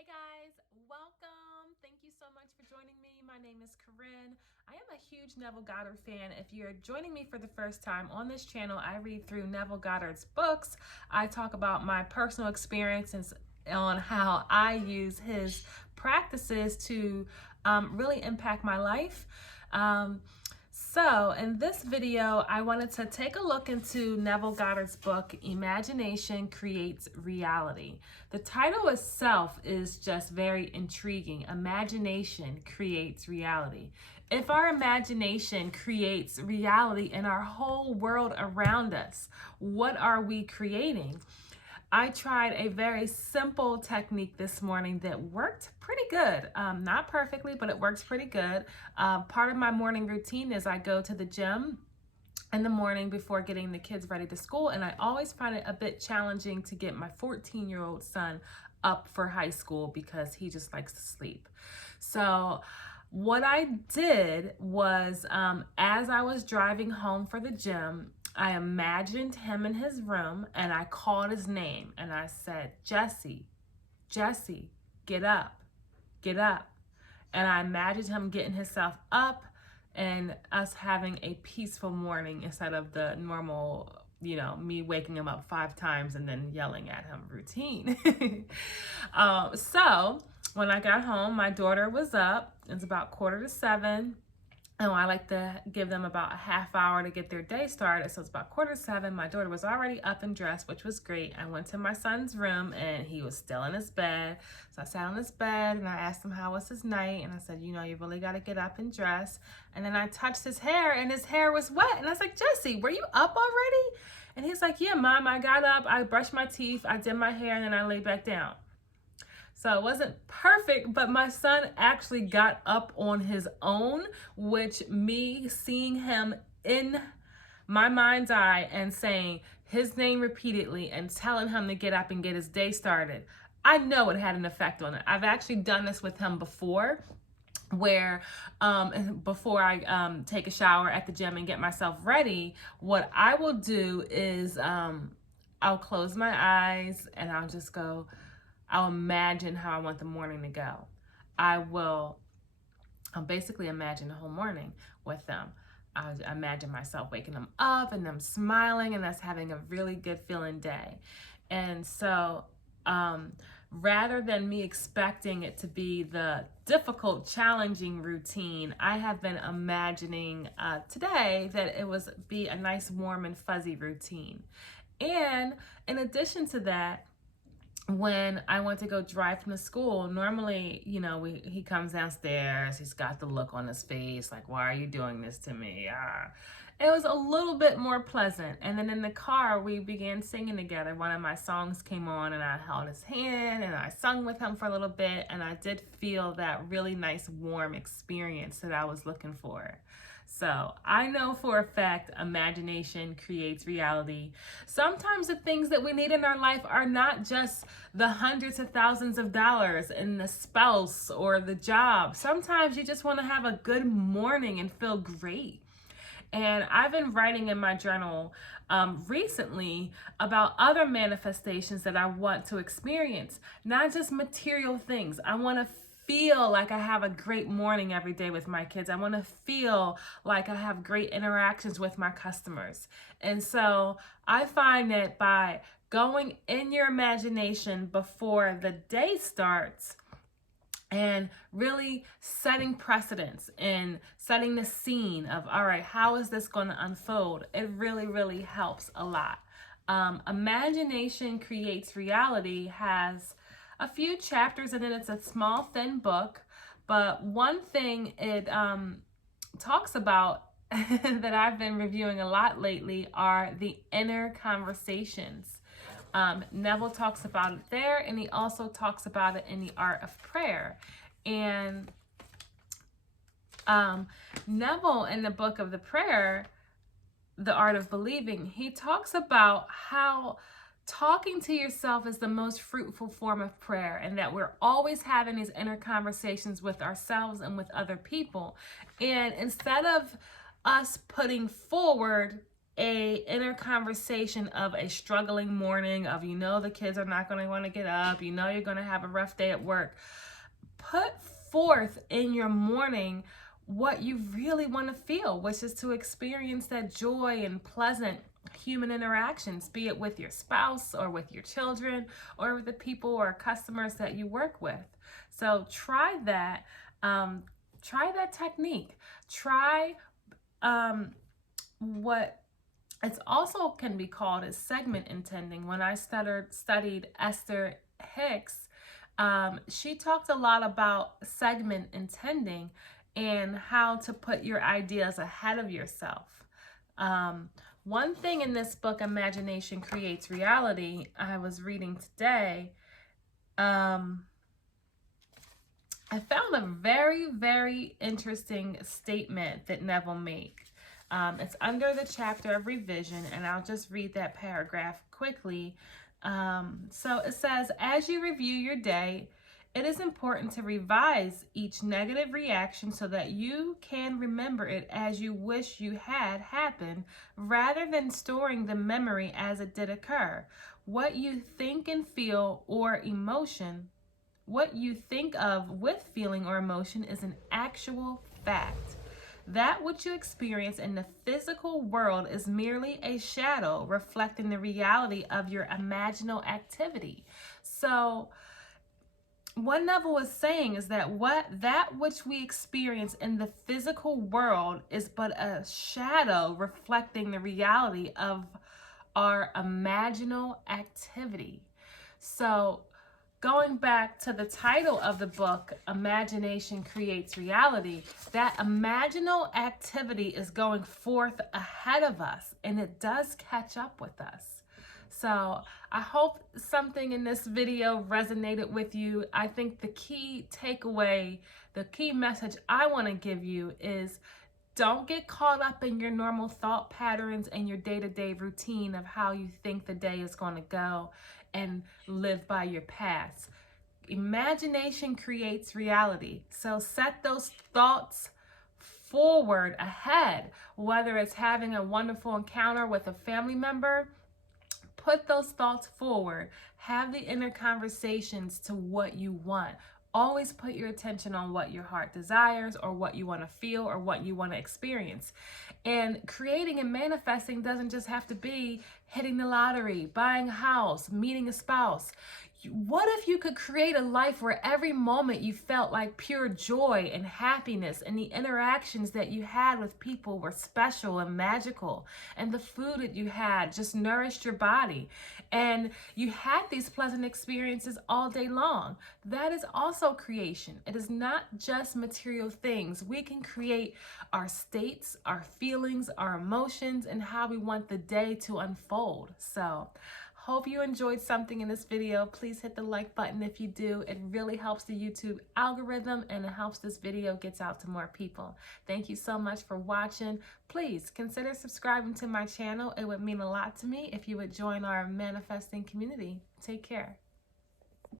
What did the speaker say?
Hey guys, welcome. Thank you so much for joining me. My name is Corinne. I am a huge Neville Goddard fan. If you're joining me for the first time on this channel, I read through Neville Goddard's books. I talk about my personal experiences on how I use his practices to really impact my life. So in this video, I wanted to take a look into Neville Goddard's book, Imagination Creates Reality. The title itself is just very intriguing. Imagination creates reality. If our imagination creates reality in our whole world around us, what are we creating? I tried a very simple technique this morning that worked pretty good. Not perfectly, but it works pretty good. Part of my morning routine is I go to the gym in the morning before getting the kids ready to school, and I always find it a bit challenging to get my 14-year-old son up for high school because he just likes to sleep. So what I did was, as I was driving home for the gym, I imagined him in his room and I called his name and I said, Jesse, Jesse, get up, get up. And I imagined him getting himself up and us having a peaceful morning instead of the normal, me waking him up 5 times and then yelling at him routine. So when I got home, my daughter was up. It's about 6:45. And I like to give them about a half hour to get their day started. So it's about 6:45. My daughter was already up and dressed, which was great. I went to my son's room and he was still in his bed. So I sat on his bed and I asked him how was his night. And I said, you really got to get up and dress. And then I touched his hair and his hair was wet. And I was like, Jesse, were you up already? And he's like, yeah, Mom, I got up, I brushed my teeth, I did my hair, and then I lay back down. So it wasn't perfect, but my son actually got up on his own, which me seeing him in my mind's eye and saying his name repeatedly and telling him to get up and get his day started, I know it had an effect on it. I've actually done this with him before, where before I take a shower at the gym and get myself ready, what I will do is I'll close my eyes and I'll just go, I'll imagine how I want the morning to go. I'll basically imagine the whole morning with them. I imagine myself waking them up and them smiling and us having a really good feeling day. And so rather than me expecting it to be the difficult, challenging routine, I have been imagining today that it was be a nice, warm and fuzzy routine. And in addition to that, when I went to go drive him to school, normally, he comes downstairs, he's got the look on his face, like, why are you doing this to me? It was a little bit more pleasant. And then in the car, we began singing together. One of my songs came on and I held his hand and I sung with him for a little bit. And I did feel that really nice, warm experience that I was looking for. So I know for a fact, imagination creates reality. Sometimes the things that we need in our life are not just the hundreds of thousands of dollars and the spouse or the job. Sometimes you just want to have a good morning and feel great. And I've been writing in my journal recently about other manifestations that I want to experience, not just material things. I want to feel like I have a great morning every day with my kids. I want to feel like I have great interactions with my customers. And so I find that by going in your imagination before the day starts and really setting precedents and setting the scene of, all right, how is this going to unfold? It really, really helps a lot. Imagination Creates Reality has a few chapters in it. It's a small, thin book, but one thing it talks about that I've been reviewing a lot lately are the inner conversations. Neville talks about it there, and he also talks about it in The Art of Prayer. And Neville, in the book of the prayer, The Art of Believing, he talks about how talking to yourself is the most fruitful form of prayer, and that we're always having these inner conversations with ourselves and with other people. And instead of us putting forward a inner conversation of a struggling morning, of the kids are not going to want to get up, you're going to have a rough day at work. Put forth in your morning what you really want to feel, which is to experience that joy and pleasant human interactions, be it with your spouse or with your children or with the people or customers that you work with. So try that. Try that technique. Try what it's also can be called as segment intending. When I studied Esther Hicks, she talked a lot about segment intending and how to put your ideas ahead of yourself. One thing in this book, Imagination Creates Reality, I was reading today, I found a very, very interesting statement that Neville made. It's under the chapter of revision, and I'll just read that paragraph quickly. So it says, as you review your day, it is important to revise each negative reaction so that you can remember it as you wish you had happened, rather than storing the memory as it did occur. What you think and feel or emotion, what you think of with feeling or emotion is an actual fact. That which you experience in the physical world is merely a shadow reflecting the reality of your imaginal activity. So what Neville was saying is that that which we experience in the physical world is but a shadow reflecting the reality of our imaginal activity. So going back to the title of the book, Imagination Creates Reality, that imaginal activity is going forth ahead of us, and it does catch up with us. So I hope something in this video resonated with you. I think the key takeaway, the key message I want to give you is don't get caught up in your normal thought patterns and your day-to-day routine of how you think the day is going to go and live by your past. Imagination creates reality. So set those thoughts forward ahead, whether it's having a wonderful encounter with a family member. Put those thoughts forward. Have the inner conversations to what you want. Always put your attention on what your heart desires or what you want to feel or what you want to experience. And creating and manifesting doesn't just have to be hitting the lottery, buying a house, meeting a spouse. What if you could create a life where every moment you felt like pure joy and happiness, and the interactions that you had with people were special and magical, and the food that you had just nourished your body, and you had these pleasant experiences all day long? That is also creation. It is not just material things. We can create our states, our feelings, our emotions, and how we want the day to unfold. So hope you enjoyed something in this video. Please hit the like button if you do. It really helps the YouTube algorithm, and it helps this video gets out to more people. Thank you so much for watching. Please consider subscribing to my channel. It would mean a lot to me if you would join our manifesting community. Take care.